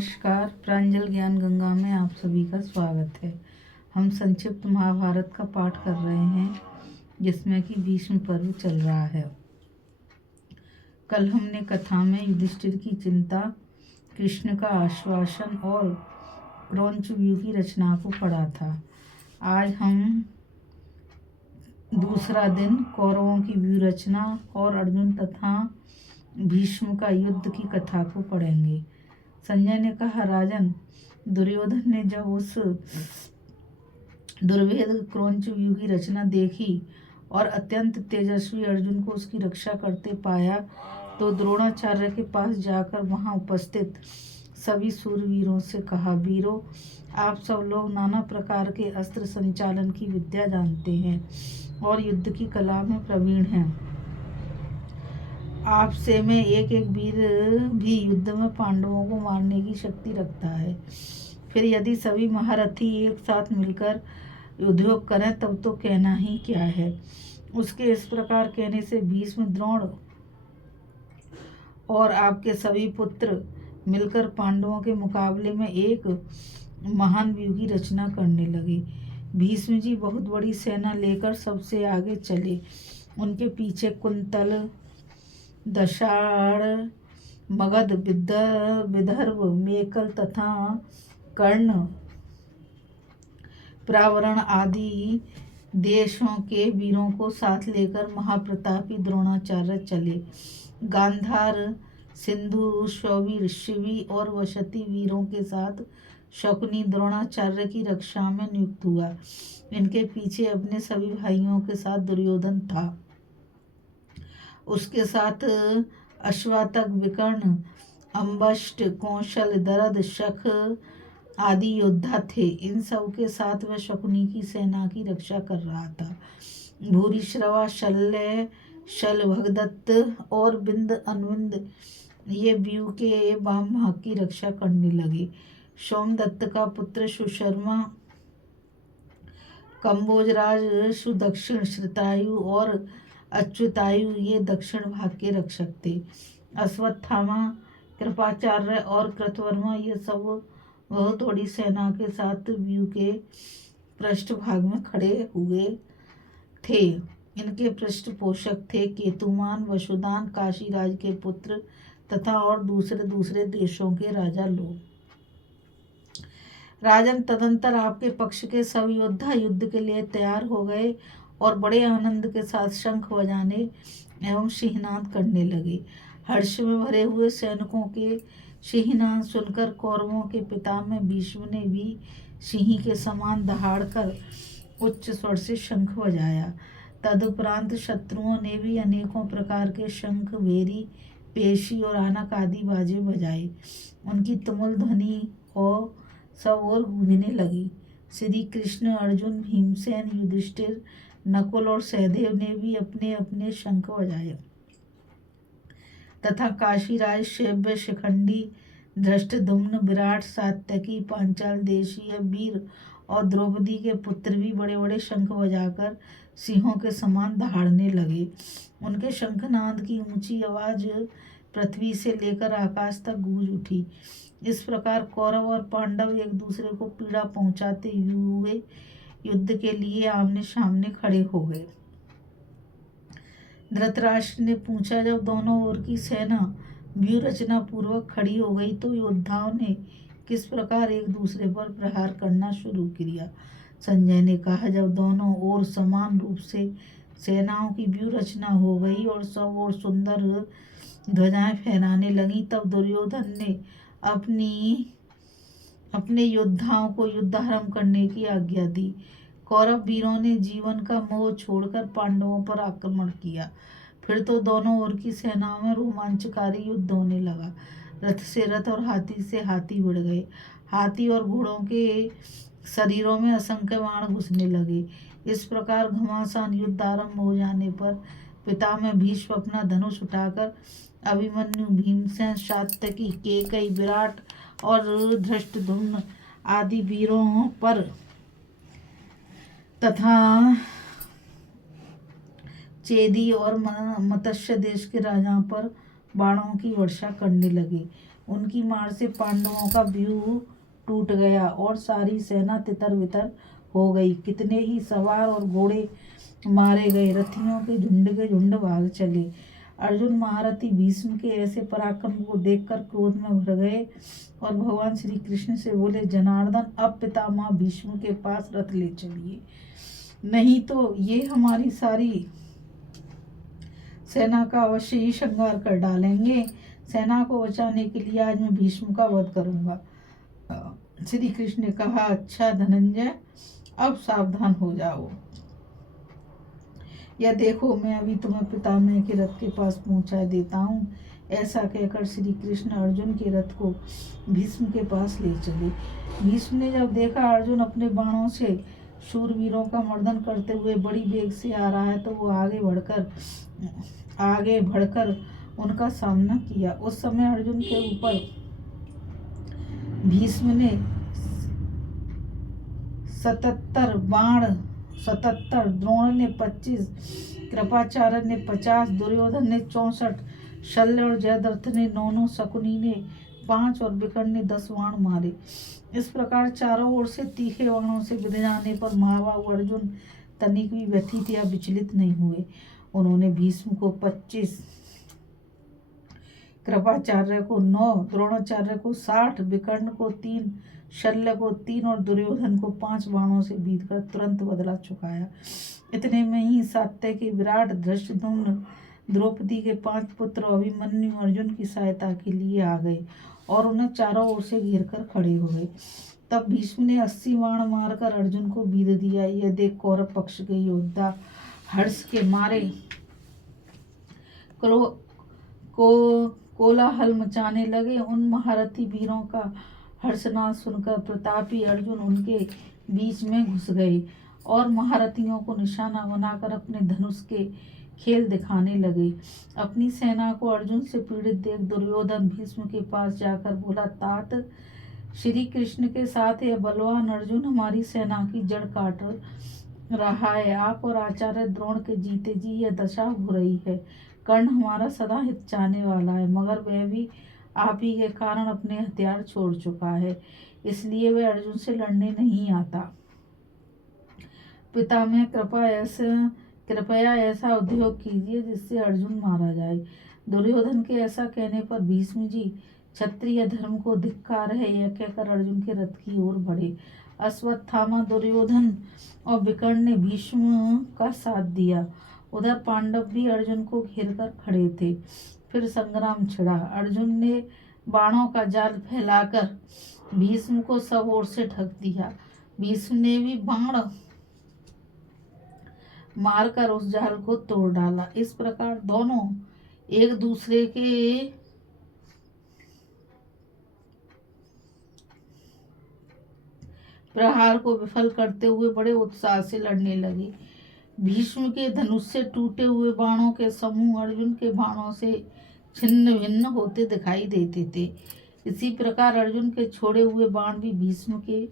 नमस्कार। प्रांजल ज्ञान गंगा में आप सभी का स्वागत है। हम संक्षिप्त महाभारत का पाठ कर रहे हैं जिसमें कि भीष्म पर्व चल रहा है। कल हमने कथा में युधिष्ठिर की चिंता, कृष्ण का आश्वासन और क्रौंच व्यू की रचना को पढ़ा था। आज हम दूसरा दिन कौरवों की व्यू रचना और अर्जुन तथा भीष्म का युद्ध की कथा को पढ़ेंगे। संजय ने कहा, राजन, दुर्योधन ने जब उस दुर्भेद क्रौंच व्यू की रचना देखी और अत्यंत तेजस्वी अर्जुन को उसकी रक्षा करते पाया तो द्रोणाचार्य के पास जाकर वहां उपस्थित सभी सूरवीरों से कहा, वीरों, आप सब लोग नाना प्रकार के अस्त्र संचालन की विद्या जानते हैं और युद्ध की कला में प्रवीण हैं। आपसे में एक एक वीर भी युद्ध में पांडवों को मारने की शक्ति रखता है। फिर यदि सभी महारथी एक साथ मिलकर युद्ध करें तब तो कहना ही क्या है। उसके इस प्रकार कहने से भीष्म, द्रोण और आपके सभी पुत्र मिलकर पांडवों के मुकाबले में एक महान व्यू की रचना करने लगे। भीष्म जी बहुत बड़ी सेना लेकर सबसे आगे चले। उनके पीछे कुंतल, दशाड़, मगध, विदर्भ, मेकल तथा कर्ण, प्रावरण आदि देशों के वीरों को साथ लेकर महाप्रतापी द्रोणाचार्य चले। गांधार, सिंधु, शौवी, शिवी और वशती वीरों के साथ शकुनी द्रोणाचार्य की रक्षा में नियुक्त हुआ। इनके पीछे अपने सभी भाइयों के साथ दुर्योधन था। उसके साथ अश्वातक, विकर्ण, अम्बष्ट, कौशल, दरद, शख आदि योद्धा थे। इन सब के साथ वह शकुनी की सेना की रक्षा कर रहा था। भूरिश्रवा, शल्य, शल, भगदत्त और बिंद अनविंद ये व्यू के वाम भाग की रक्षा करने लगे। सोमदत्त का पुत्र सुशर्मा, कंबोजराज, सुदक्षिण, श्रुतायु और अच्युतायु ये दक्षिण भाग के रक्षक थे। अश्वत्थामा, कृपाचार्य और कृतवर्मा ये सब बहुत बड़ी सेना के साथ व्यू के पृष्ठभाग में खड़े हुए थे। इनके पृष्ठपोषक थे केतुमान, वसुदान, काशीराज के पुत्र तथा और दूसरे देशों के राजा लोग। राजन, तदंतर आपके पक्ष के सब योद्धा युद्ध के लिए तैयार हो गए और बड़े आनंद के साथ शंख बजाने एवं सिंहनाद करने लगे। हर्ष में भरे हुए सैनिकों के सिंहनाद सुनकर कौरवों के पितामह भीष्म ने भी सिंह के समान दहाड़कर उच्च स्वर से शंख बजाया। तदुपरांत शत्रुओं ने भी अनेकों प्रकार के शंख, भेरी, पेशी और आनक आदि बाजे बजाए। उनकी तुमुल ध्वनि और सब ओर गूंजने लगी। श्री कृष्ण, अर्जुन, भीमसेन, युधिष्ठिर, नकुल और सहदेव ने भी अपने अपने शंख बजाए तथा काशीराज, शैब्य, शिखंडी, धृष्टद्युम्न, विराट, सात्यकी, पांचाल देशीय वीर और द्रौपदी के पुत्र भी बड़े बड़े शंख बजाकर सिंहों के समान दहाड़ने लगे। उनके शंखनाद की ऊंची आवाज पृथ्वी से लेकर आकाश तक गूंज उठी। इस प्रकार कौरव और पांडव एक दूसरे को पीड़ा पहुंचाते हुए युद्ध के लिए आमने सामने खड़े हो गए। धृतराष्ट्र ने पूछा, जब दोनों ओर की सेना व्यू रचना पूर्वक खड़ी हो गई तो योद्धाओं ने किस प्रकार एक दूसरे पर प्रहार करना शुरू किया। संजय ने कहा, जब दोनों ओर समान रूप से सेनाओं की व्यू रचना हो गई और सब ओर सुंदर ध्वजाएं फहराने लगी तब दुर्योधन ने अपने योद्धाओं को युद्धारंभ करने की आज्ञा दी। कौरव वीरों ने जीवन का मोह छोड़कर पांडवों पर आक्रमण किया। फिर तो दोनों ओर की सेनाओं में रोमांचकारी युद्ध होने लगा। रथ से रथ और हाथी से हाथी भिड़ गए। हाथी और घोड़ों के शरीरों में असंख्य बाण घुसने लगे। इस प्रकार घमासान युद्ध आरंभ हो जाने पर पितामह भीष्म अपना धनुष उठाकर अभिमन्यु, भीमसेन, सात्यकी, केकई, विराट और धृष्टद्युम्न आदि वीरों पर तथा चेदी और मत्स्य देश के राजाओं पर बाणों की वर्षा करने लगे। उनकी मार से पांडवों का व्यूह टूट गया और सारी सेना तितर बितर हो गई। कितने ही सवार और घोड़े मारे गए, रथियों के झुंड भाग चले। अर्जुन महारथी भीष्म के ऐसे पराक्रम को देखकर क्रोध में भर गए और भगवान श्री कृष्ण से बोले, जनार्दन, अब पितामह भीष्म के पास रथ ले चलिए, नहीं तो ये हमारी सारी सेना का अवश्य ही संहार कर डालेंगे। सेना को बचाने के लिए आज मैं भीष्म का वध करूंगा। श्री कृष्ण ने कहा, अच्छा धनंजय, अब सावधान हो जाओ। या देखो, मैं अभी तुम्हें पितामह के रथ के पास पहुंचा देता हूँ। ऐसा कहकर श्री कृष्ण अर्जुन के रथ को भीष्म के पास ले चले। भीष्म ने जब देखा अर्जुन अपने बाणों से शूरवीरों का मर्दन करते हुए बड़ी वेग से आ रहा है, तो वो आगे बढ़कर उनका सामना किया। उस समय अर्जुन के ऊपर भीष्म ने 77 बाण, 77, द्रोण ने 25, कृपाचार्य ने 50, दुर्योधन ने 64, शल्य और जयद्रथ ने 9, शकुनी ने 5 और विकर्ण ने 10 बाण मारे। इस प्रकार चारों ओर से तीखे बाणों से विंध जाने पर महाबाहु अर्जुन तनिक भी व्यथित या विचलित नहीं हुए। उन्होंने भीष्म को 25, कृपाचार्य को 9, द्रोणाचार्य को 60, विकर्ण को 3, शल्य को 3 और दुर्योधन को 5 बाणों से बीत कर तुरंत बदला चुकाया। इतने में ही सात्यकी, विराट, धृष्टद्युम्न, द्रौपदी के 5 पुत्र अभिमन्यु अर्जुन की सहायता के लिए आ गए और उन्हें चारों ओर से घेर कर खड़े हो गए। तब भीष्म ने 80 बाण मारकर अर्जुन को बीध दिया। यह देख कौरव पक्ष के योद्धा हर्ष के मारे कोलाहल मचाने लगे। उन महारथी वीरों का हर्षनाद सुनकर प्रतापी अर्जुन उनके बीच में घुस गए और महारथियों को निशाना बनाकर अपने धनुष के खेल दिखाने लगे। अपनी सेना को अर्जुन से पीड़ित देख दुर्योधन भीष्म के पास जाकर बोला, तात, श्री कृष्ण के साथ यह बलवान अर्जुन हमारी सेना की जड़ काट रहा है। आप और आचार्य द्रोण के जीते जी यह दशा हो रही है। कर्ण हमारा सदा हित चाहने वाला है, मगर वह भी आप ही के कारण अपने हथियार छोड़ चुका है, इसलिए वह अर्जुन से लड़ने नहीं आता। पितामह, कृपया ऐसा उद्योग कीजिए जिससे अर्जुन मारा जाए। दुर्योधन के ऐसा कहने पर भीष्म जी, क्षत्रिय धर्म को धिक्कार है, यह कहकर अर्जुन के रथ की ओर बढ़े। अश्वत्थामा, दुर्योधन और विकर्ण ने भीष्म का साथ दिया। उधर पांडव भी अर्जुन को घेर कर खड़े थे। फिर संग्राम छिड़ा। अर्जुन ने बाणों का जाल फैलाकर भीष्म को सब ओर से ढक दिया। भीष्म ने भी बाण मारकर उस जाल को तोड़ डाला। इस प्रकार दोनों एक दूसरे के प्रहार को विफल करते हुए बड़े उत्साह से लड़ने लगे। भीष्म के धनुष से टूटे हुए बाणों के समूह अर्जुन के बाणों से छिन्न भिन्न होते दिखाई देते थे। इसी प्रकार अर्जुन के छोड़े हुए बाण भी भीष्म के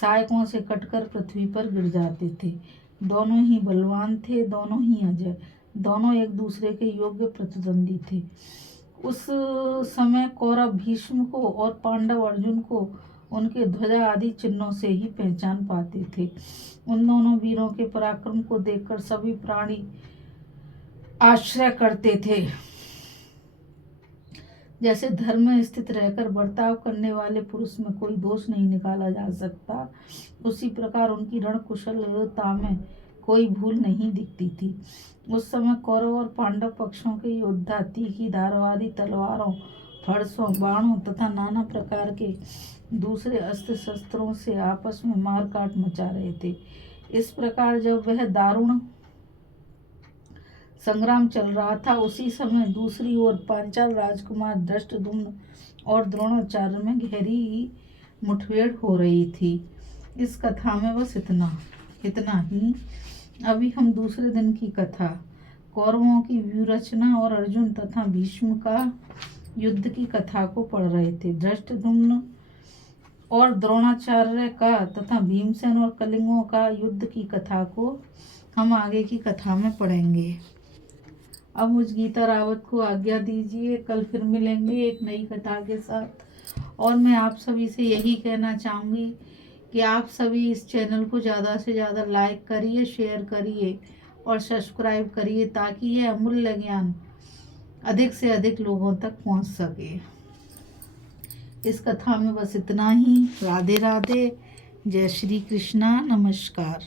सहायकों से कटकर पृथ्वी पर गिर जाते थे। दोनों ही बलवान थे, दोनों ही अजय, दोनों एक दूसरे के योग्य प्रतिद्वंदी थे। उस समय कौरव भीष्म को और पांडव अर्जुन को उनके ध्वजा आदि चिन्हों से ही पहचान पाते थे। उन दोनों वीरों के पराक्रम को देखकर सभी प्राणी आश्चर्य करते थे। जैसे धर्म में स्थित रहकर बर्ताव करने वाले पुरुष में कोई दोष नहीं निकाला जा सकता, उसी प्रकार उनकी रणकुशलता में कोई भूल नहीं दिखती थी। उस समय कौरव और पांडव पक्षों के योद्धा तीखी धारवारी तलवारों, फरसों, बाणों तथा नाना प्रकार के दूसरे अस्त्र शस्त्रों से आपस में मारकाट मचा रहे थे। इस प्रकार जब वह दारुण संग्राम चल रहा था, उसी समय दूसरी ओर पांचाल राजकुमार धृष्टद्युम्न और द्रोणाचार्य में गहरी मुठभेड़ हो रही थी। इस कथा में बस इतना ही। अभी हम दूसरे दिन की कथा, कौरवों की व्यूहरचना और अर्जुन तथा भीष्म का युद्ध की कथा को पढ़ रहे थे। धृष्टद्युम्न और द्रोणाचार्य का तथा भीमसेन और कलिंगों का युद्ध की कथा को हम आगे की कथा में पढ़ेंगे। अब मुझ गीता रावत को आज्ञा दीजिए, कल फिर मिलेंगे एक नई कथा के साथ। और मैं आप सभी से यही कहना चाहूँगी कि आप सभी इस चैनल को ज़्यादा से ज़्यादा लाइक करिए, शेयर करिए और सब्सक्राइब करिए, ताकि यह अमूल्य ज्ञान अधिक से अधिक लोगों तक पहुंच सके। इस कथा में बस इतना ही। राधे राधे, जय श्री कृष्णा, नमस्कार।